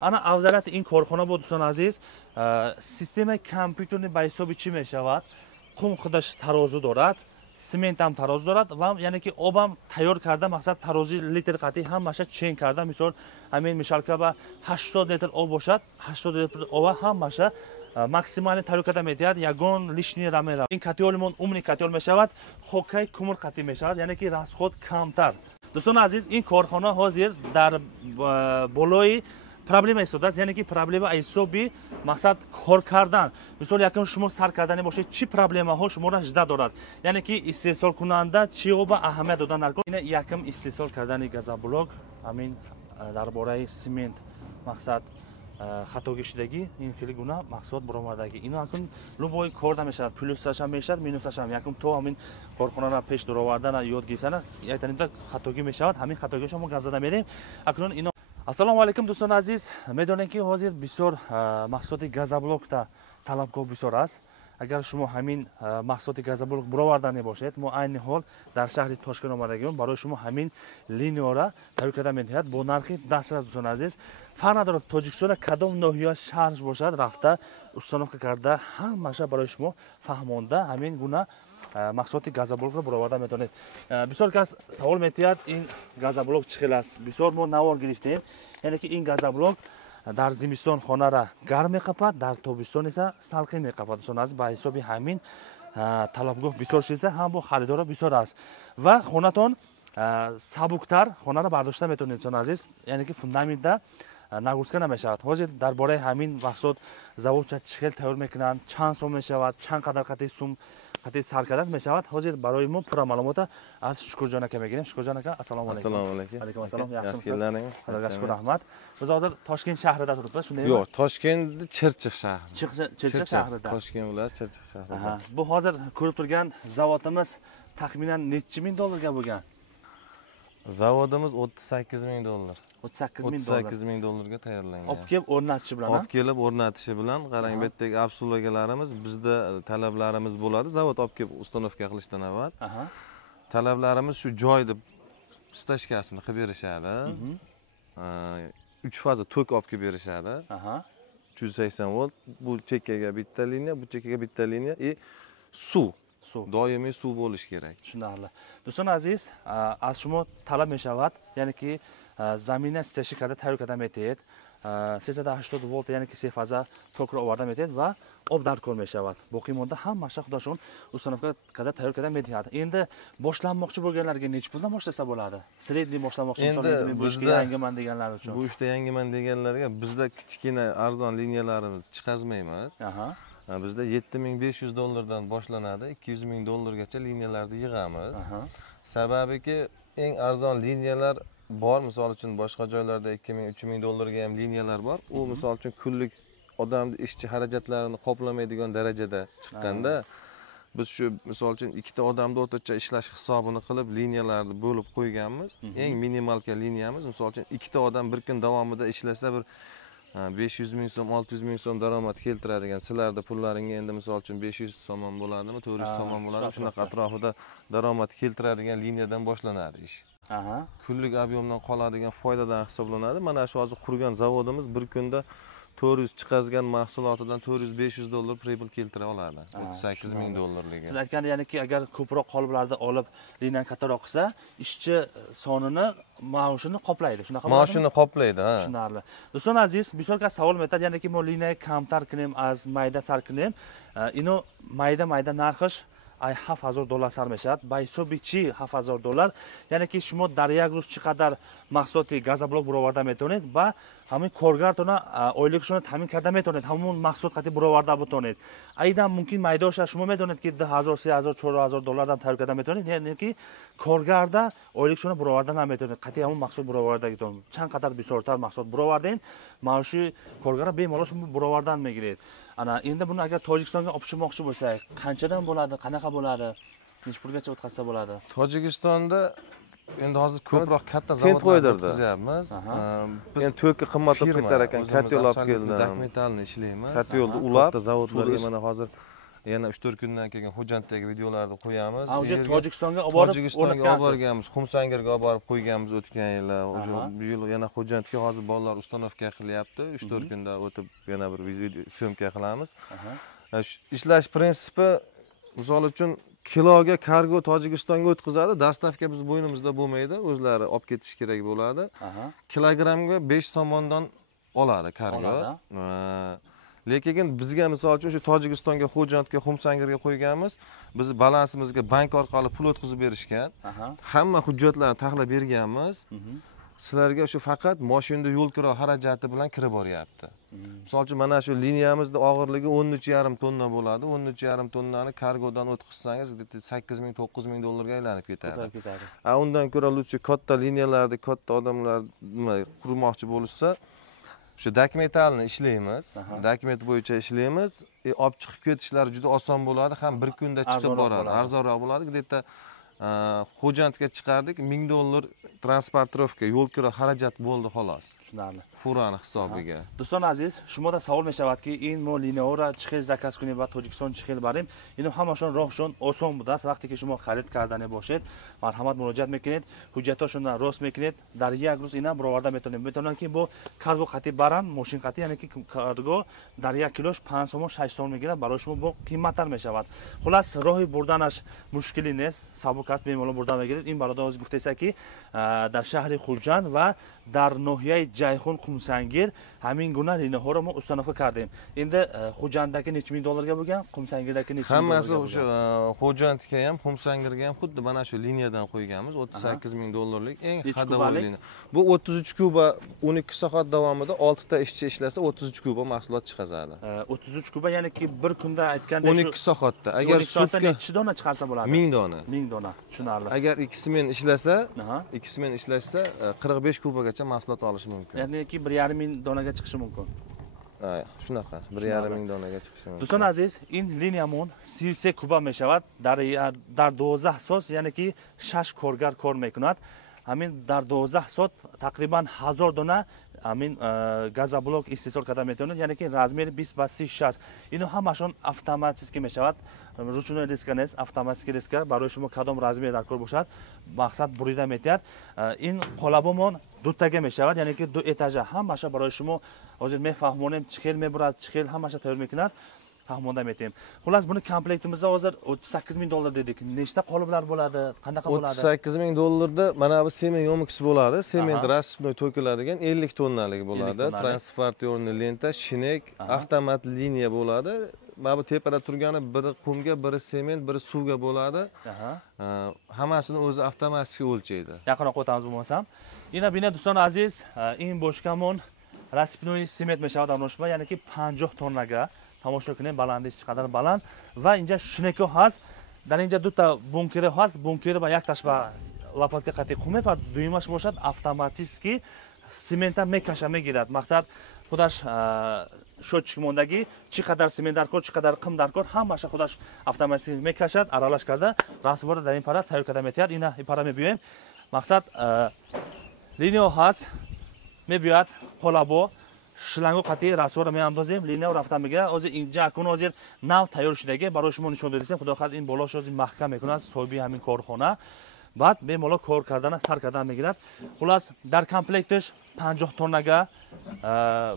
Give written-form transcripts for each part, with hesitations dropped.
Ana afzaliyati این کارخانه بود دوستان عزیز سیستم کامپیوتری به حساب چی میشود قم خودش ترازو دارد سمنت هم ترازو دارد و یعنی که آب هم تیار کرده مقصد ترازی لیتر قطعی هم ماشه چین کرده مثال همین میشال که با 80 لیتر آب باشد 80 لیتر آب هم ماشه ماکسیمال تیار کرده میدهد یگان لیشنی رمیره این کاتیولمون عمری کاتیول میشود خوکای کومر قطعی میشود یعنی که расход کمتر دوستان عزیز این کارخانه حاضر در بالای проблема است یعنی که проблема حسابی مقصد کار کردن مثلا یکم شما سر کردن باشه چی проблема ها شما را جدا دارد یعنی که استحصال کننده چی و به اهمیت دادن نکن این یکم استحصال کردن گازبلاک همین درباره سمنت مقصد خطا کشیدگی این خیلی گونه مقصد برآوردگی اینا اکن لوبای کار نمیشه پلوسش هم میشه مینوسش هم یکم تو همین کارخانه را پیش در آوردن یاد گرفتن یعنی خطاگی میشود همین خطاگی شما گپ زده میریم اکنون اینا ассалому алайкум дӯстон азиз медонем ки ҳозир бисёр маҳсулоти газоблокда талабгоҳ бисёр аст агар шумо ҳамин маҳсулоти газоблок бароварда мебошед мо айни ҳол дар шаҳри тошкент омадагем барои шумо ҳамин линияро тавир карда медиҳад бо нархи дастрас дӯстон азиз фарқ надорад тоҷикистона кадом ноҳия шаҳрш бошад рафта установка карда ҳамаша барои шумо фаҳмонда ҳамин гуна маҳсулоти газоблокро бароварда метавонед бисёр кас савол метиҳад ин газоблок чӣ хел аст бисёр мо навор гирифтем яъне ки ин газоблок дар зимистон хонара гарм меқапад дар тобистон эса салқин меқапад дӯстон азиз ба ҳисоби ҳамин талабгоҳ бисёр шида ҳам бо харидора бисёр аст ва хонатон сабуктар хонара бардошта метавонед дӯстон азиз яъне ки фундаментда нагрузка намешавад ҳозир дар бораи ҳамин маҳсулот заводча чӣ хел тайёр мекунанд чанд сом мешавад чанд қадар қатъи сум қатъи саркардан мешавад ҳозир барои мо пурра маълумота аз шукурҷон ака мегирем шукурҷон ака ассалому алайкум Assalomu alaykum. алайкум ассалом Yaxshilaring. xudoga shukur rahmat biz hozir toshkent shahrida turibmiz shundaymi Yo'q, Toshkentda Chirchiq shahri. Chirchiq shahrida Toshkent viloyati Chirchiq shahrida. bu hozir ko'rib turgan zavodimiz taxminan necha ming dollarga bo'lgan Zavodimiz 38 ming dollar. 38 ming dollar 38 ming dollarga tayyorlangan. olib kelib o'rnatishi bilan Olib kelib o'rnatishi bilan qarang bu yerdagi absolvagalarimiz bizda talablarimiz bo'ladi. Zavod olib kelib ustanovka qilishdan avval. Talablarimiz shu joyda stashkasini qilib berishadi. 3 faza tok olib kelib berishadi. 380 volt. Bu chekkaga bitta liniya, bu chekkaga bitta liniya suv. Doimiy suv bo'lishi kerak. Tushunarli. Do'stlar aziz, az shuma talab meshavad, ya'ni ki zamina stashka karda tayyor karda meted. 380 volt ya'ni ki 3 faza tokro ovarda meted va ob darkor meshavad. Boqiy modda hamma xudashon ustanovka karda tayyor karda mediyat. Endi boshlanmoqchi bo'lganlarga necha puldan boshlasa bo'ladi? Sredniy boshlanmoqchi insonlarga bu ishga yangiman deganlar uchun. Bu ishda yangiman deganlarga bizda kichkina arzon liniyalarimiz chiqazmaymiz. Bizda 7500 dollardan boshlanadi, 200 ming dollargacha liniyalarni yig'amiz. Sababiki eng arzon liniyalar bor, misol uchun boshqa joylarda 2000, 3000 dollarga ham liniyalar bor. U misol uchun kunlik odamning ishchi xarajatlarini qoplamaydigan darajada chiqqanda biz shu misol uchun ikkita odamni o'rtacha ishlash hisobini qilib liniyalarni bo'lib qo'yganmiz. Eng minimalka liniyamiz misol uchun ikkita odam bir kun davomida ishlasa bir 500 ming so'm, 600 ming so'm daromad keltiradigan sizlarda pullaringa endi misol uchun 500 so'm bo'ladimi, 400 so'm bo'ladimi, shunaqa atrofida daromad keltiradigan liniyadan boshlanadi ish. Kunlik объемdan qoladigan foydadan hisoblanadi. Mana shu hozir qurgan zavodimiz bir kunda 400 chiqazgan mahsulotidan 400-500 dollar pribul keltira oladi. 38 ming dollarligi. Siz aytganda ya'ni ki agar ko'proq qoliplarni olib liniyani kattaroq qilsa, ishchi sonini maoshini qoplaydi. Shunaqa bo'ladimi? Maoshini qoplaydi, ha. Tushunarli. Do'stlar aziz, bисёр kas savol metadi, ya'ni ki mo liniya kamtar qilib, az mayda sar qilib, ino mayda narxish ay 7000 dollar sar meshad. Ba hisobi chi 7000 dollar, ya'ni ki shuma dar یک روز چقدر محصولات گازبلاک برآورده میتونید و همین کارگرتون oylikshuni ta'min karda میتونید همون محصول قطعی برآورده بتونید. ایدم ممکن مایداش شما میدونید که 10000 3000 4000 دلار دام تایید کرده میتونید، یعنی که کارگردا oylikshuni برآورده نمیتونید قطعی همون محصول برآوردگیتون چند قدر بسیارتر محصول برآوردین معاشی کارگر بیمالش برآوردن میگیرید. ana endi buni agar Tojikistonga olib chiqmoqchi bo'lsak, qanchadan bo'ladi, qanaqa bo'ladi, necha pulgacha o'tkazsa bo'ladi? Tojikistonda endi hozir ko'proq katta zavodlarda o'tkazyapmiz. Biz endi to'ki qimmat olib ketar ekan, katyol olib keldim. Dakmetalni ishlaymiz. Katyolni ulab, zavodlarga mana hozir yana 3-4 kundan keyin Xo'jandagi videolarni qo'yamiz. O'sha Tojikistonga olib borib Tojikistonga olib borganmiz, Xumsangirga olib borib qo'yganmiz o'tgan yillar. O'sha bu yil yana Xo'jandga hozir bolalar ustanovka qilyapti. 3-4 kunda o'tib yana bir video syomka qilamiz. Ishlash prinsipi misol uchun kiloga kargo Tojikistonga o'tkazadi, dastavka biz bo'ynimizda bo'lmaydi, o'zlari olib ketish kerak bo'ladi. Kilogramga 5 somondan oladi kargo. Lekin bizga misol uchun shu Tojikistonga, Xo'jandga, Xumsangirga qo'yganmiz. Biz balansimizga bank orqali pul o'tkazib berishgan. Hamma hujjatlarni taxlab berganmiz. Sizlarga shu faqat mashinada yo'l kira xarajati bilan kirib boryapti. Misol uchun mana shu liniyamizda og'irligi 13,5 tonna bo'ladi. 13,5 tonnani kargodan o'tkazsangiz 8,000-9,000 dollarga aylanib ketadi. Undan ko'ra lutchi katta liniyalarda katta odamlar nima qurmoqchi bo'lsa, shu dokumentalni ishlaymiz. Dokument bo'yicha ishlaymiz. Olib chiqib ketishlari juda oson bo'ladi, ham bir kunda chiqib boradi. Arzonroq bo'ladi. Где-то Xo'jandga chiqardik, 1000 dollar transportirovka, yo'l kira xarajat bo'ldi xolos. Tushunarli. Furani hisobiga. Do'stlar aziz, shumoda savol meshavatki, in mo lineora chiqil zakaz kuni va Tojikiston chiqil barim. Ino hamashon rohshon oson budas vaqti ke shuma xarid kardani boshid, marhamat murojaat mekinid, hujjatoshundan rost mekinid, dar yak roz ina birovarda metonid. Metondan ki bu kargo qati baran, moshin qati, ya'ni ki kargo dar 1 kilosh 5 so'm 6 so'm megida baroy shuma bu qiymatlar meshavat. Xulas rohi burdanash mushkili nes, sabukat bemalol burdan megid. In baroda o'z guftesaki dar shahri Xo'jand va dar nohiyai Jayxun Xumsangir hamin guna linaho ma ustanovka kardیم. Endi Xo'janddagi necha ming dollarga bo'lgan, Xumsangir'dagi necha ming dollarga bo'lgan? Hammasi o'sha Xo'jandga ham, Xumsangirga ham xuddi mana shu liniyadan qo'yganmiz. 38 ming dollarlik eng hadavor liniya. Bu 33 kuba 12 soat davomida 6 ta ishchi ishlasa 33 kuba mahsulot chiqazadi. 33 kuba ya'ni ki bir kunda aytganda 12 soatda. Agar soatda necha dona chiqarsa bo'ladi? 1000 dona. 1000 dona. Tushunarli. Agar 2 smen ishlasa, 2 smen ishlashsa 45 kubagacha mahsulot olishi mumkin. Ya'ni ki 1,5 ming donaga chiqishi mumkin. Shunaqa 1,5 ming donaga chiqishi mumkin. Do'stlar aziz, in liniyamon 33 kuba meshavat dar 12 soat ya'ni ki 6 korgar kor mekunad. Hamin dar 12 soat taqriban 1000 dona amin gazoblok istisol qadam metonid, ya'ni ki razmeri 20-30. Ino hamashon avtomatski meshavat. Ruchnoy diska nes, avtomatski diska, baroy shuma kadom razmeri dar kor boshad. Maqsad burida metyad. In qolabomon do'ttaga meshavat, ya'ni ki 2 etaja hamasha baroy shuma hozir men fahmonim chiqil mebrad chiqil hamasha tayyor mekinar. Fahmonda metem. Xullas buni komplektimizda hozir 38 ming dollar dedik. Nechta qoliplar bo'ladi? Qanaqa bo'ladi? 38 ming dollarda mana bu semen yo'mkisi bo'ladi. Sement raspnoy to'kiladigan 50 tonnalik bo'ladi. Transportyorni lenta, shinek, avtomat liniya bo'ladi. Mana bu tepada turgani biri qumga, biri sement, biri suvga bo'ladi. Hammasini o'zi avtomatik o'lchaydi. Yaqinroq o'tamiz bo'lmasam. Yana bina do'stlar aziz, eng boshqamon raspnoy sement meshavat avnoshma, ya'ni ki 50 tonnaga tomosha qiling, balandish qadar baland va inja shineko has, dar inja duta bunkeri has, bunkeri va yak tashba lapatka qati qumi va duymash boshad avtomatski sementdan mekashame giradi. Maqsad xudash shochmondagi chi qadar sement darkor, chi qadar qim darkor, hammasi xudash avtomatski mekashad, aralash karda, rasvora dar in para tayyor qadam etadi. Ina ipara mebiyem. Maqsad liniya has mebiyat qolabo shlango qati rasvora men andozim liniya raftamiga o'zi inja kun hozir nav tayyorishidagi baroy shuma nishon desam xudo xohlasa in bolosh o'zi mahkam mekunaz sohibi hamin korxona ba'd bemalol kor kardana sar kardan megirad. Xulos dar komplektish 50 tonnaga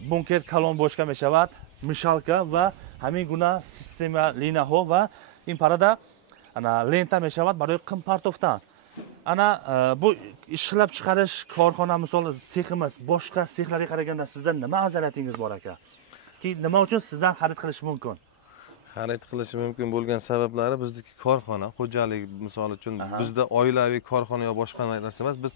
bunker kalon boshqa meshavat, mishalka va hamin guna sistema linaho va in parada ana lenta meshavat baroy qim partofdan. Ana bu ishlab chiqarish korxona misol seximiz boshqa sexlarga qaraganda sizdan nima afzaliyatingiz bor aka? Ki nima uchun sizdan xarid qilish mumkin? Xarid qilish mumkin bo'lgan sabablari bizdagi korxona, xo'jalik misol uchun bizda oilaviy korxona yo boshqa narsa emas, biz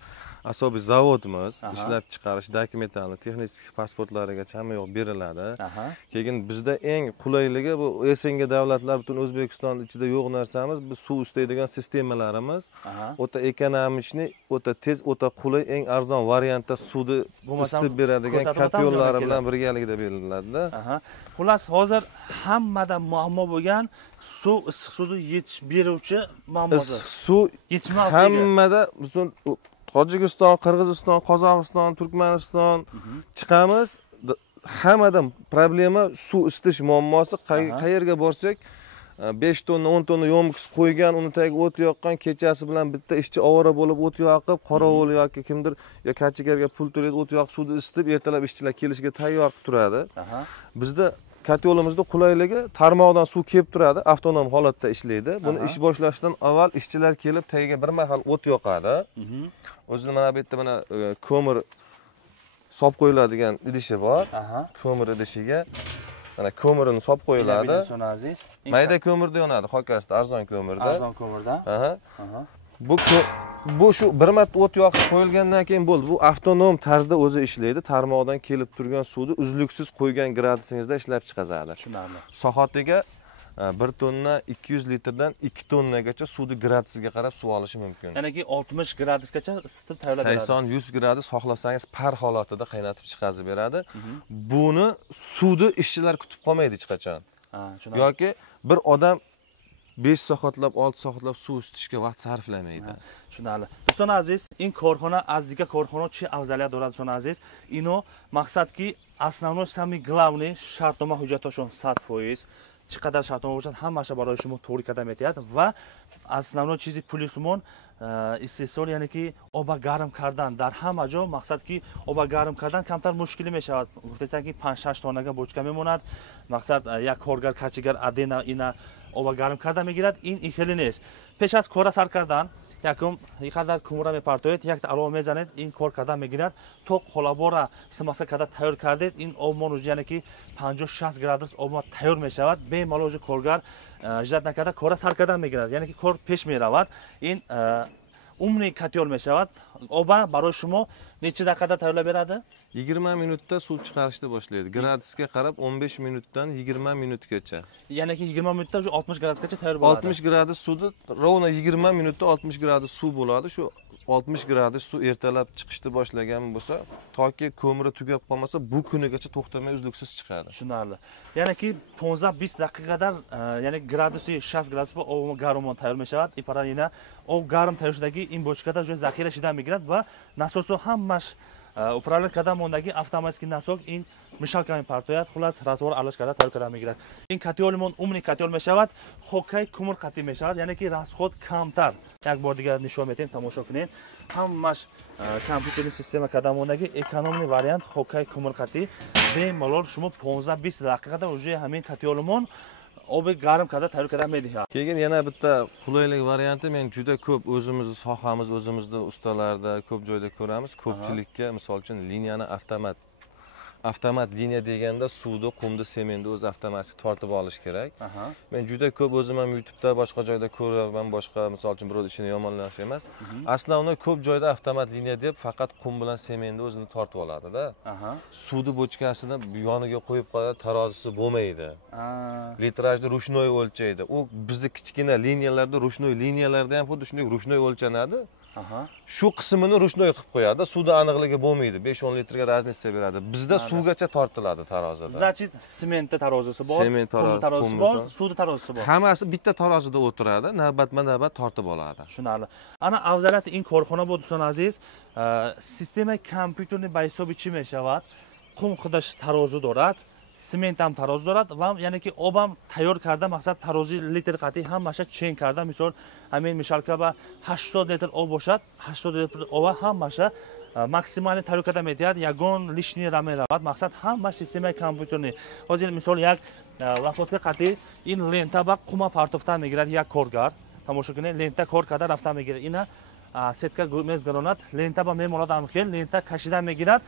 asobiy zavodimiz, ishlab chiqarish dokumentalni, texnik pasportlarigacha hamma yo'q beriladi. Keyin bizda eng qulayligi bu SNG davlatlar butun O'zbekiston ichida yo'q narsamiz, biz suv ustaydigan sistemalarimiz. O'ta ekonomичный, o'ta tez, o'ta qulay, eng arzon variantda suvni isitib beradigan katyonlar bilan birgalikda beriladi-da. Xullas hozir hammada muammo bo'lgan suv, issiq suvni yetish beruvchi muammosi. Suv yetishmas. Hammada bizning Tojikiston, Qirg'iziston, Qozog'iston, Turkmaniston chiqamiz. Hammada problema suv isitish muammosi. Qayerga borsak, 5 tonna 10 tonna yo'mix qo'ygan, uni tagiga o't yoqqan, kechasi bilan bitta ishchi ovora bo'lib o't yoqib, qorovul yoki kimdir yo kachigarga pul to'laydi, o't yoqib, suvni isitib, ertalab ishchilar kelishiga tayyor qilib turadi. Bizda kotyolimizda qulayligi tarmoqdan suv kelib turadi, avtonom holatda ishlaydi. Buni ish boshlashdan avval ishchilar kelib tagiga bir mahal o't yoqadi. O'zini mana bu yerda mana ko'mir solib qo'yiladigan idishi bor. Ko'mir idishiga mana ko'mirini solib qo'yiladi. Mayda ko'mirda yonadi, xokkasda, arzon ko'mirda. Arzon ko'mirda. Bu shu bir marta o't yoqib qo'yilgandan keyin bo'ldi. Bu avtonom tarzda o'zi ishlaydi. Tarmoqdan kelib turgan suvni uzluksiz qo'ygan gradusingizda ishlab chiqazadi. Tushunarli. Soatiga 1 tonna 200 litrdan 2 tonnagacha suvni gradusiga qarab suv olishi mumkin. Ya'ni 60 gradusgacha isitib tayyorlab beradi. 80-100 gradus xohlasangiz par holatida qaynatib chiqazib beradi. Buni suvni ishchilar kutib qolmaydi hech qachon. Yoki bir odam 5 soatlab 6 soatlab suv isitishga vaqt sarflamaydi. Tushunarli. Do'stlar aziz, in korxona azdiga korxona chi afzaliyat дорад, do'stlar aziz. Ino maqsadki основной самый главный shartnoma hujjatashon 100%. Chiqadar shartnoma bo'lsa hammasi baroy shuma to'g'ri qadam etyapti va основной чизи пулисмон истисол яъне ки оба гарм кардан дар ҳама ҷо мақсад ки оба гарм кардан камтар мушкилӣ мешавад. Гуфтесан ки 5-6 тоннага бочка мемонад. Мақсад як коргар качигар адена ина оба гарм кардан мегирад. Ин ихели нест. Пеш аз кора сар кардан якум иқадар кумра мепартоед, якта алова мезанед, ин кор кардан мегирад. То холабора смаса када тайёр кардед, ин обмон уҷ яъне ки 50-60 градус обма тайёр мешавад. Бемалол уҷ коргар жидат накарда кора сар кардан мегирад. Яъне ки кор пеш меравад. Ин умни катёр мешавад. Оба барои шумо неча дақиқада тайёрлаб берadi? 20 minutda suv chiqarishni boshlaydi. Gradusga qarab 15 minutdan 20 minutgacha. Ya'ni ki 20 minutda 60 gradusgacha tayyor bo'ladi. 60 gradus suvda rovna 20 minutda 60 gradus suv bo'ladi. Shu 60 gradus suv ertalab chiqishni boshlagan bo'lsa, toki ko'miri tugab qolmasa, bu kunigacha to'xtamay uzluksiz chiqadi. Tushunarli. Ya'ni ki 15-20 daqiqadan, ya'ni gradusi 60 gradus bu garmon tayyor meshavad. Iparayina o garm tayyorlashdagi in bochkada juda zaxira shidan migrad va nasoso hammash upravlat kadamondagi avtomatik nasok in mishalkami partoyat xulas razvor alash kada tayyor qilib migrad. In katyolmon umni katyol meshavad, xokkay kumur qati meshavad, ya'ni ki rasxod kamtar. Yak bor digar nishon meting tomosha qiling. Hammash kompyuterli sistema kadamondagi ekonomli variant xokkay kumur qati bemalol shuma 15-20 daqiqada уже hamin katyolmon obi garm kada tayyor qilib mediha. Keyin yana bitta qulaylik varianti men juda ko'p o'zimizni sohamiz, o'zimizda ustalarda ko'p joyda ko'ramiz. Ko'pchilikka misol uchun liniyani avtomat liniya deganda suvni, qumni, sementni o'zi avtomatik tortib olish kerak. Men juda ko'p o'zim ham YouTube'da boshqa joyda ko'raman, boshqa misol uchun birov ishini yomonlash emas. Aslida ko'p joyda avtomat liniya deb faqat qum bilan sementni o'zini tortib oladi-da. Suvni bochkasini yoniga qo'yib qo'yadi, tarozisi bo'lmaydi. Litrajni rushnoy o'lchaydi. U bizning kichkina liniyalarda, rushnoy liniyalarda ham xuddi shunday rushnoy o'lchanadi. Shu qismini rushnoy qilib qo'yadi. Suvda aniqligi bo'lmaydi. 5-10 litrga raznitsiya beradi. Bizda suvgacha tortiladi tarozida. Значит, sementda tarozisi bor, qum tarozisi bor, suvda tarozisi bor. Hammasi bitta tarozida o'tiradi, navbatma-navbat tortib oladi. Tushunarli. Ana afzaliyati in korxona bu do'stlar aziz, sistema kompyuterni ba hisobi chi meshavad, qum qidish tarozi دارد. سمنت هم تراز دارد و یعنی که آبم تیار کرده مقصد ترازی لیتر قطعی هم ماشه چین کرده مثال همین مثال که با 80 لیتر آب باشد 80 لیتر آب هم ماشه ماکسیمالی تیار کرده میدهد یگان لیشنی رمی رود مقصد هم ماشه سیستم کامپیوتری واسه مثال یک لفظ قطعی این لنتا با قوم پارتوفته میگیرد یک کارگر تماشا کنید لنتا کار کرده رفته میگیرد اینا سیتکا میزگرانات لنتا با میمولاد امخیل لنتا کشیده میگیرد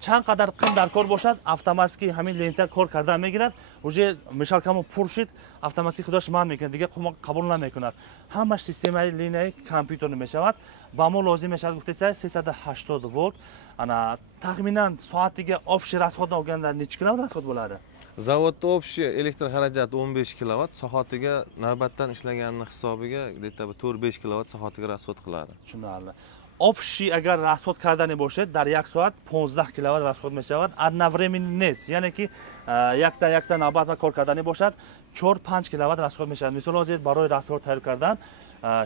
چند قدر قم در کار باشد اتوماتیکی همین لنتا کار کرده میگیرد وجه مثال کامو پرشید اتوماتیک خودش مان میکنه دیگه قبول نمیکند همش سیستم لینیای کامپیوتر میشود با ما لازم میشود گفته 380 ولت انا تخمینا ساعتیga общий расход olganda necha kilovat расход bo'ladi zavodda общий elektr xarajati 15 kilovat soatiga navbatdan ishlaganini hisobiga где-то 4-5 kilovat soatiga расход qiladi tushunarli общий agar расход кардани бошад дар 1 соат 15 киловатт расход мешавад одновременно нест яъне ки якта навбат ва кор кардани бошад 4-5 киловатт расход мешавад мисол ҳозир барои расход тайёр кардан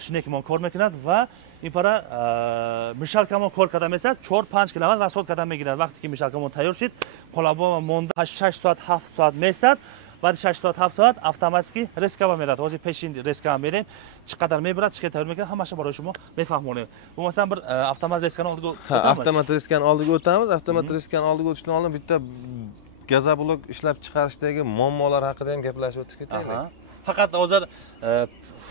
шинекимон кор мекунад ва ин пара мишалкамон кор карда месад 4-5 киловатт расход кардан мегирад вақте ки мишалкамон тайёр шид қолабо монда 6 соат 7 соат месад بعد 6 ساعت 7 ساعت автоматики резка میراد hozir peshin резка میدیم چقدر میبرد چقدر تایر میکنه همه‌شو برای شما میفهمونیم bu مثلا bir avtomat reskani oldiga o'tamiz avtomat reskani oldiga o'tamiz avtomat reskani oldiga o'tishdan oldin bitta gazoblok ishlab chiqarishdagi muammolar haqida ham gaplashib o'tib ketaylik. Faqat hozir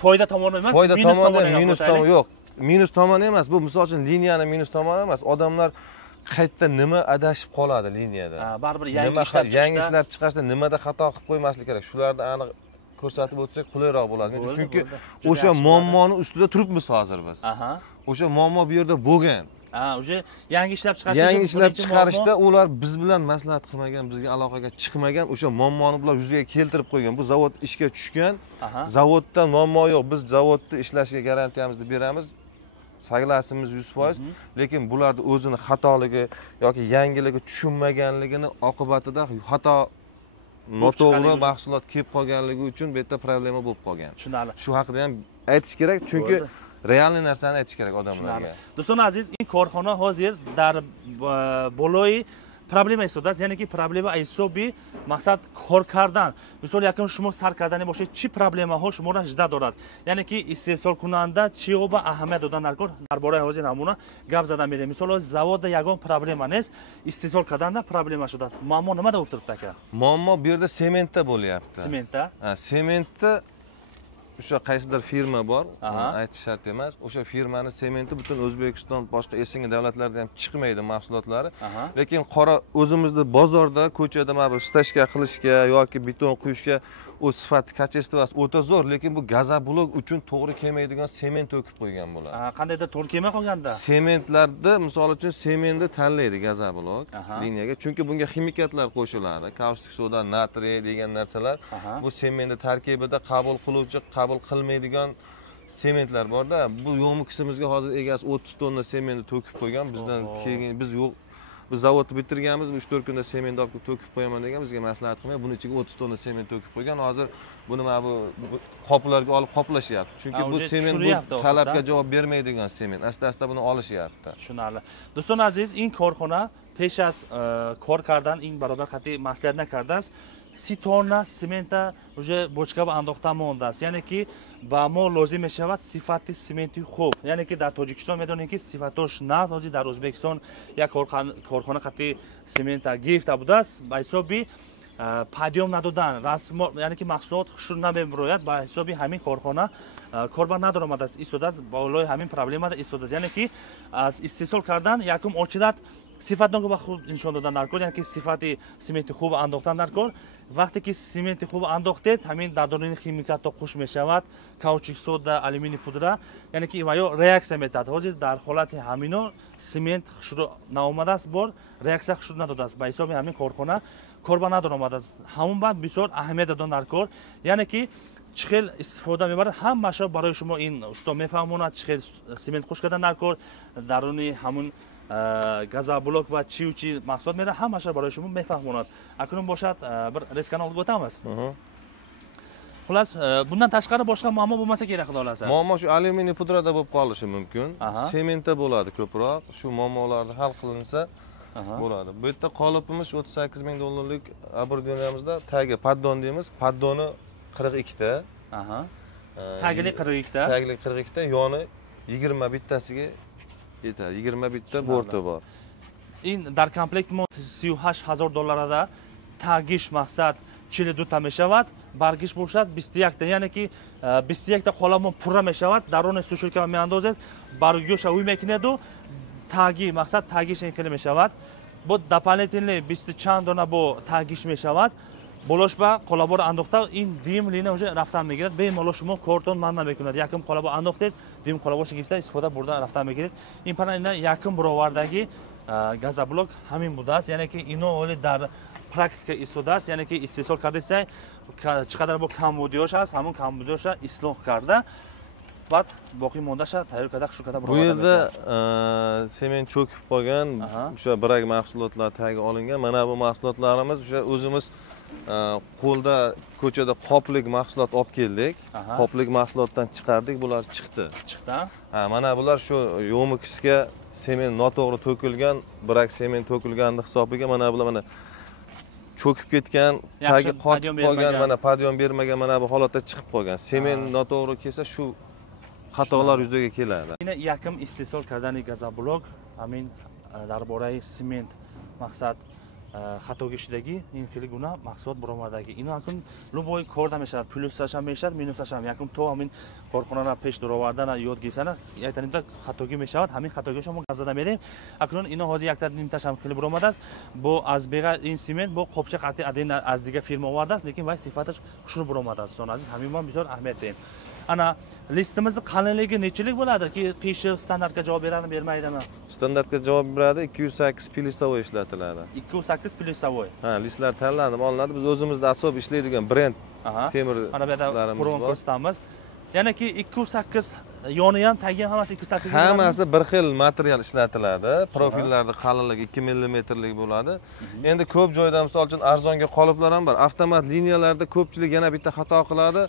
foyda tomoni emas, minus tomoni minus tomoni yo'q. Minus tomoni emas, bu misol uchun liniyani minus tomoni emas. Odamlar qayerda nima adashib qoladi liniyada. Baribir yangi ishlab chiqarishda nimada xato qilib qo'ymaslik kerak. Shularni aniq ko'rsatib o'tsak qulayroq bo'ladi. Chunki o'sha muammoni ustida turibmiz hozir biz. O'sha muammo bu yerda bo'lgan. O'sha yangi ishlab chiqarishda ular biz bilan maslahat qilmagan, bizga aloqaga chiqmagan, o'sha muammoni bular yuzaga keltirib qo'ygan. Bu zavod ishga tushgan. Zavodda muammo yo'q. Biz zavodda ishlashiga garantiyamizni beramiz. Saglasimiz 100%, lekin bularning o'zini xatoligi yoki yangiligi tushunmaganligini oqibatida xato noto'g'ri mahsulot kelib qolganligi uchun bu yerda problema bo'lib qolgan. Tushunarli. Shu haqida ham aytish kerak, chunki realniy narsani aytish kerak odamlarga. Do'stlar aziz, in korxona hozir dar boloi problema istodas, ya'ni ki problema hisobi maqsad kor kardan. Misol yaqin shuma sar kardani boshqa chi problema ho shumora jda dorad. Ya'ni ki iste'mol kunanda chi oba ahamiyat dodan darkor darbora hozir namuna gap zadan berdim. Misol zavodda yagon problema nes, iste'mol kardanda problema shuda. Muammo nimada bo'lib turibdi aka? Muammo bu yerda sementda bo'lyapti. Sementda? Sementda o'sha qaysidir firma bor, aytish shart emas. O'sha firmaning sementi butun O'zbekiston, boshqa esingga davlatlarda ham chiqmaydi mahsulotlari. Lekin qora o'zimizda bozorda, ko'chada mana bu stashka qilishga yoki beton quyishga o sifat kachestvasi o'ta zo'r, lekin bu gazoblok uchun to'g'ri kelmaydigan sement to'kib qo'ygan bo'ladi. Qandaydir to'g'ri kelmay qolganda? Sementlarda, misol uchun sementni tanlaydi gazoblok liniyaga, chunki bunga ximikatlar qo'shiladi. Kaustik soda, natriy degan narsalar bu sementning tarkibida qabul qiluvchi, qabul qilmaydigan sementlar borda. Bu yo'miksimizga hozir egasi 30 tonna sementni to'kib qo'ygan. Bizdan keyin biz yo'q. Biz zavodni bitirganmiz, 3-4 kunda sement olib to'kib qo'yaman degan, bizga maslahat qilmay, buning ichiga 30 tonna sement to'kib qo'ygan. Hozir buni mana bu qoplarga olib qoplashyapti. Chunki bu sement bu talabga javob bermaydigan sement. Asta-asta buni olishyapti. Tushunarli. Do'stlar aziz, in korxona pesh az kor kardan in barobar qat'iy maslahat nakardas. 30 tonna sementa уже бочкаба андохта мондааст. Яъне ки ба мо лозим мешавад сифати сементи хуб. Яъне ки дар Тоҷикистон медонем ки сифатош наз, ҳозир дар Ӯзбекистон як корхона қатъи семента гирифта будааст. Ба ҳисоби падём надодан, расмо, яъне ки маҳсулот хушур намебирояд, ба ҳисоби ҳамин корхона корбар надоромадааст. Истодааст болои ҳамин проблемада истодааст. Яъне ки аз истеҳсол кардан якум очилат сифатномро ба худ нишон додан дар кор, яъне ки сифати сементи хуб андохтан дар кор. Вақте ки сементи хуб андохтед, ҳамин дар дорини химикатҳо хуш мешавад, каучик сода, алюминий пудра, яъне ки ва ё реаксия метавад. Ҳозир дар ҳолати ҳамино семент хушрӯ наомадааст, бор реаксия хушрӯ надодааст. Ба ҳисоби ҳамин корхона корба надоромадааст. Ҳамон баъд бисёр аҳамият доданд дар кор, яъне ки чӣ хел истифода мебарад, ҳамаашо барои шумо ин усто мефаҳмонад, чӣ хел семент хуш кардан дар кор, даруни ҳамон газоблок ва чи маҳсулот мера, ҳамаашо барои шумо мефаҳмонад. Акнун бошад бир рескани олдига o'tamiz. Xullas, bundan tashqari boshqa muammo bo'lmasa kerak, xudo xolasa. Muammo shu alyuminiy pudrada bo'lib qolishi mumkin. Sementda bo'ladi ko'proq. Shu muammolarni hal qilinsa bo'ladi. Bu yerda qolipimiz 38 ming dollarlik abordiyamizda tagi paddon deymiz. Paddoni 42 ta. Tagli 42 ta. Tagli 42 ta, yoni 20 bittasiga yetadi. 20 bitta borti bor. In dar komplekt $38,000 da tagish maqsad 42 ta meshavad, bargish бошад 21 та, яъне ки 21 та қоламон пурра мешавад, дарони сушурка меандозед, баргиёша уй мекунеду, таги мақсад тагиш ин хеле мешавад. Бо дополнительно 20 чанд дона бо тагиш мешавад. Болош ба қолабор андохта, ин дим линия уже рафтан мегирад. Бемало шумо кортон ман намекунад. Яким қолабор андохтед, дим қолаборш гирифта истифода бурда рафтан мегирад. Ин пана яким буровардаги газоблок ҳамин будааст, яъне ки ино оли дар практика истодааст, яъне ки истеҳсол кардасай чӣ қадар бо камбудиёш аст, ҳамон камбудиёша ислоҳ карда, баъд боқӣ мондаша тайёр карда хушр карда буроварда. Bu yerda sement cho'kib qolgan, o'sha birak mahsulotlar tagi olingan. Mana bu mahsulotlarimiz o'sha o'zimiz qo'lda ko'chada qoplik mahsulot olib keldik. Qoplik mahsulotdan chiqardik, bular chiqdi. Mana bular shu yo'mikisga sement noto'g'ri to'kilgan, birak sement to'kilganning hisobiga mana bular mana cho'kib ketgan, tagi qotib qolgan, mana podyon bermagan, mana bu holatda chiqib qolgan. Sement noto'g'ri kelsa shu xatolar yuzaga keladi. Yine yakın istehsal kardani gazoblok, amin darborai sement maqsad xatogishidagi infilik guna mahsulot buromadagi ino akun luboy korda meshar plyusash ham meshar minusash ham yakun to amin korxonalar pesh durovardan yod gifsana aytanimda xatogi meshavad hamin xatogi shoma gavzada berem akun ino hozir yakta nimtash ham xili buromadas bu azbega in sement bu qopcha qati adin azdiga firma ovardas lekin vay sifatash xushru buromadas son aziz hamin ham bisor ahamiyat deyin ana listimizni qalinligi nechilik bo'ladi ki qishi standartga javob beradimi bermaydimi standartga javob beradi 208 plyusovoy ishlatiladi 208 plyusovoy ha listlar tanlanib olinadi biz o'zimizda asob ishlaydigan brend temir mana bu yerda quron ko'rsatamiz yana ki 208 yoni ham tagi ham hammasi 208 hammasi bir xil material ishlatiladi profillarda qalinligi 2 millimetrlik bo'ladi endi ko'p joyda misol uchun arzonga qoliplar ham bor avtomat liniyalarda ko'pchilik yana bitta xato qiladi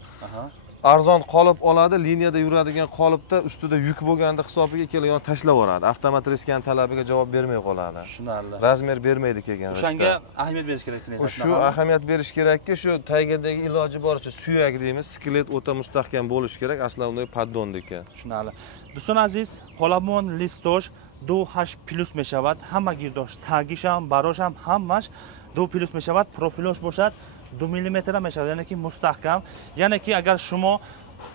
arzon qolip oladi liniyada yuradigan qolipda ustida yuk bo'lganda hisobiga kelgan tashlab yuboradi avtomat riskani talabiga javob bermay qoladi tushunarli razmer bermaydi kelgan o'shanga ahamiyat berish kerak shu ahamiyat berish kerakki shu tagadagi iloji boricha suyak deymiz skelet o'ta mustahkam bo'lishi kerak aslan unday poddondiki tushunarli do'stlar aziz qolamon listosh do hash plus meshavat hamma girdosh tagish ham barosh ham hammash do plus meshavat profilosh bo'ladi 2 mm ham meshadi ya'ni ki mustahkam ya'ni ki agar shuma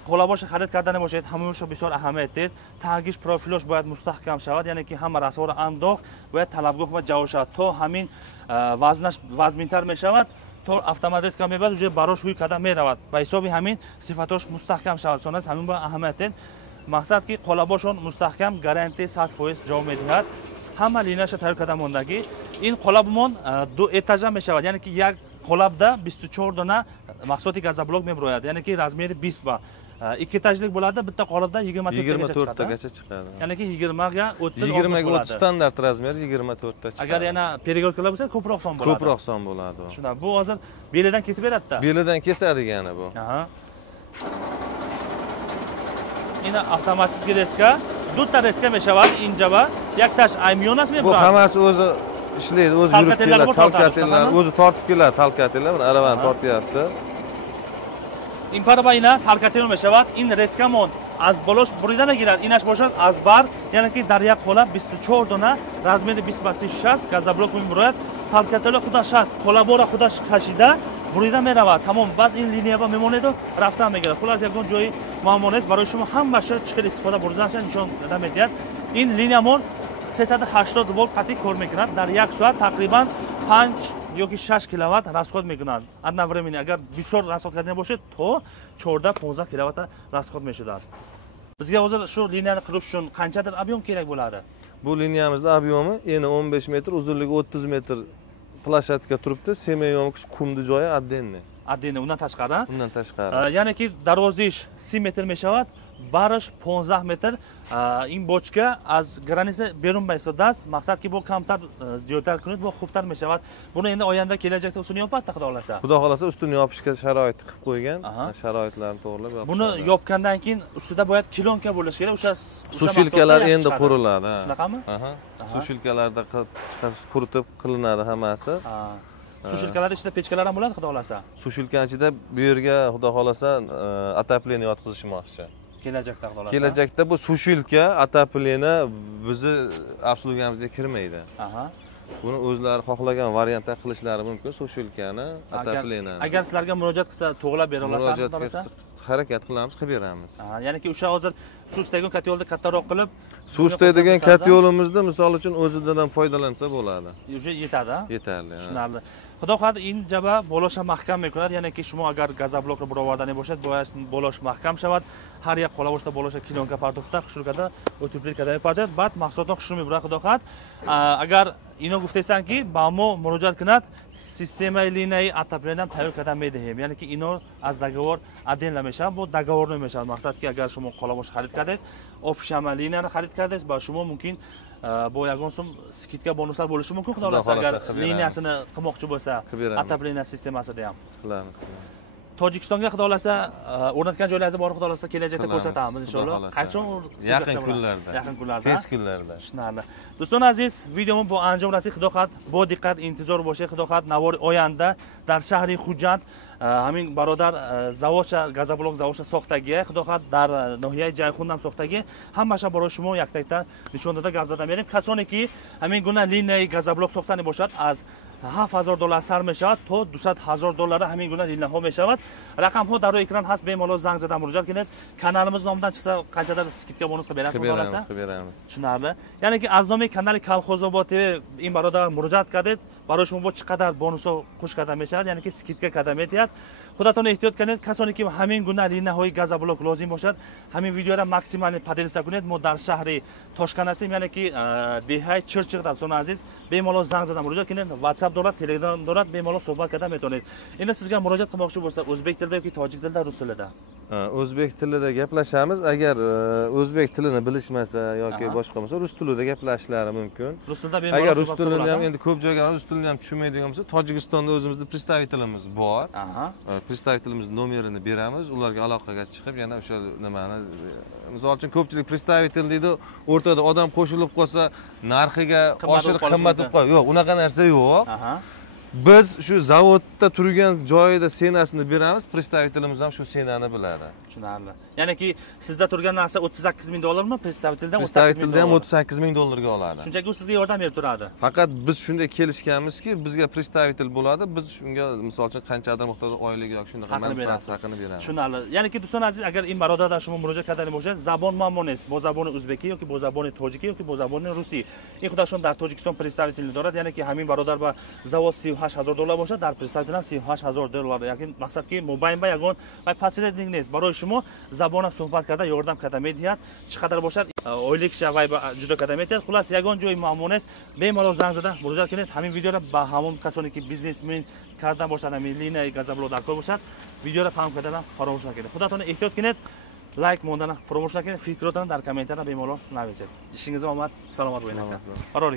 qo'labosh xarid kardani bo'lsangiz hamisha bisyor ahamiyatdir tagish profilosh boyad mustahkam shavad ya'ni ki hamma rasvori andoq va talabgoh va javshad to hamin vaznash vazmintar meshavad to avtomatik kamebad uje barosh huy kadam merawad va hisobi hamin sifatosh mustahkam shavad sonas hamin ba ahamiyatdir maqsad ki qo'laboshon mustahkam garanti 100% javob medihad hamma liniyasha tayyor kadamondagi in qo'labmon 2 etaj meshavad ya'ni ki yak qo'labda 24 dona mahsulot gazoblok mebroyadi ya'ni ki razmeri 20 ba 2 etajlik bo'ladi bitta qolipda 24 tagacha chiqadi ya'ni ki 20 ga 30 20 ga 30 standart razmer 24 ta chiqadi agar yana perigorkalar bo'lsa ko'proq son bo'ladi ko'proq son bo'ladi shunda bu hozir belidan kesib beradi-da belidan kesadigani bu ina avtomatik reska dutta reska meshavar injaba yaktash aymyonasmi bu hammasi o'zi ishlaydi o'zi yurib keladi talkatellar o'zi tortib keladi talkatellar mana aravani tortyapti imparbayna talkatel meshavat in reskamon az bolosh buridame giradi inash boshad az bar ya'ni ki darya qo'la 24 dona razmeri 20-60 gazoblok mebroyat talkatel xuda 60 qo'labora xuda kashida burida merava tamom ba'd in liniya va memonedo rafta megara xulas yagon joyi muammonet baroy shuma hamma shir chiqib istifoda burzancha nishon dam etyapti in liniyamon 380 volt qat'iy ko'r mekinad dar 1 soat taqriban 5 yoki 6 kilovat расход mekinad одновременно agar bisor расход qiladigan bo'lsa to 14-15 kilovat расход meshudasiz bizga hozir shu liniyani qurish uchun qanchadir ob'yom kerak bo'ladi bu liniyamizda ob'yomi eni 15 metr uzunligi 30 metr plashatka turibdi semeyomix qumni joyi отдельный undan tashqari undan tashqari ya'ni ki darvozish 100 metr meshavat barish 15 metr in bochka az granisa berunmaysa das maqsad ki bu kamtar jo'tar kunut bu xubtar meshavat buni endi oyanda kelajakda ustini yopadi xudo xolasa xudo xolasa ustini yopishga sharoit qilib qo'ygan sharoitlarni to'g'rilab buni yopgandan keyin ustida boyat kilonka bo'lishi kerak o'sha sushilkalar endi quriladi shunaqami sushilkalarda quritib qilinadi hammasi sushilkalar ichida pechkalar ham bo'ladi xudo xolasa sushilkani ichida bu yerga xudo xolasa отопление yotqizishmoqchi kelajakda xudo xolasa kelajakda bu sushilka отопление bizni obslugamizga kirmaydi buni o'zlari xohlagan variantda qilishlari mumkin sushilkani отопление agar sizlarga murojaat qilsa to'g'rilab bera olasizmi murojaat qilsa harakat qilamiz qilib beramiz ya'ni ki o'sha hozir suv istaydigan kotelni kattaroq qilib suv istaydigan kotelimizda misol uchun o'zidan ham foydalansa bo'ladi уже yetadi yetarli tushunarli xudo xohlasa in jaba bo'losh mahkam mekunad ya'ni ki shuma agar gazoblokni burovardan bo'lsa bo'losh mahkam shavad har yak qo'lavoshda bo'losh kilonka pardofda xushurkada o'tiblikada pardet bad mahsulotni xushurmi bura xudo xohlasa agar ino guftaysanki bamo murojaat qilad sistema liniyai отоплением tayyor qilmaydi ham ya'ni ki ino az договор отдельно мешам bu договорный мешам maqsad ki agar shuma qo'lavosh xarid qilasiz общая liniyani xarid qilasiz va shuma mumkin bu yagon so'm skidka bonuslar bo'lishi mumkin xudo xolasa agar liniyasini qilmoqchi bo'lsa отопление sistemasida ham qilamiz Tojikistonga xudo xolasa o'rnatgan joylaringiz bor, xudo xolasa kelajakda ko'rsatamiz inshaalloh. Qachon yaqin kunlarda. Yaqin kunlarda. Tez kunlarda. Tushunarli. Do'stlar aziz, videomiz bu anjom rasi xudo xat, bu diqqat intizor bo'lishi xudo xat Navor oyanda dar shahri Xujand همین برادر زواج گازبلوک زواج ساختگیه خدا خواهد در ناحیه جایخون هم ساختگی همش برای شما یک تایتا نشون داده گپ زدم میریم کسانی که همین گونه لینه گازبلوک ساختنی باشد از $7000 سر میشود تا $200,000 همین گونه لینه ها میشود رقم ها در روی اکران هست بیمالا زنگ زدن مراجعه کنید کانالimiz nomidan chiqsa qanchadir skidka bonus qilib berasiz beramiz tushunarli ya'ni ki از نام کانال Kolxozobod TV این برادر مراجعه کردید برای شما با چقدر بونوس خوش کرده میشود یعنی که سکیدکا کرده میتید خودتون احتیاط کنید کسانی که همین گونه لینه های گازبلوک لازم باشد همین ویدیو را ماکسیمال پادرس کنید ما در شهر تاشکند هستیم یعنی که دهه چرچق در سون عزیز بیمالا زنگ زدن مراجعه کنید واتساپ دارد تلگرام دارد بیمالا صحبت کرده میتونید اینا sizga murojaat qilmoqchi bo'lsa o'zbek tilida yoki tojik tilida rus tilida o'zbek tilida gaplashamiz agar o'zbek tilini bilishmasa yoki boshqa bo'lsa rus tilida gaplashishlari mumkin rus tilida bemalol agar rus tilini ham endi ko'p joyga rus tilini ham tushunmaydigan bo'lsa Tojikistonda o'zimizning представителimiz bor представителimizni nomerini beramiz ularga aloqaga chiqib yana o'sha nimani misol uchun ko'pchilik представитель deydi o'rtada odam qo'shilib qolsa narxiga oshirib qimmat bo'lib qoladi yo'q unaqa narsa yo'q biz shu zavodda turgan joyida senasini beramiz представителimiz ham shu senani biladi tushunarli ya'ni ki sizda turgan narsa $38,000 представителdan ham $38,000 ga oladi shunchaki u sizga yordam berib turadi faqat biz shunday kelishganmizki bizga представитель bo'ladi biz shunga misol uchun qanchadir miqdorda oylik yoki shunaqa manfaat haqini beramiz tushunarli ya'ni ki do'stlar aziz agar این برادر در شما مراجعه کردن باشه زبان معما نیست با زبان ازبکی یا که با زبان تاجیکی یا که با زبان روسی این خودشون در تاجیکستان представитель دارد یعنی که همین برادر با زواد $38,000 باشه در представитель هم $38,000 یعنی مقصد که موبایل با یگان و پاسیجینگ نیست برای شما زبان صحبت کرده یاردم کرده میدهد چقدر باشد oylik شوای جدا کرده میدهد خلاص یگان جای معما نیست بیمالا زنگ زدن مراجعه کنید همین ویدیو را با همون کسانی که بیزنسمن کردن باشد همین لینه گازبلوک در کار باشد ویدیو را تمام کردن فراموش نکنید خودتون احتیاط کنید لایک موندن فراموش نکنید فکراتتون در کامنت را بیمالا نویسید ishingiz omad salomat bo'ling aka qaror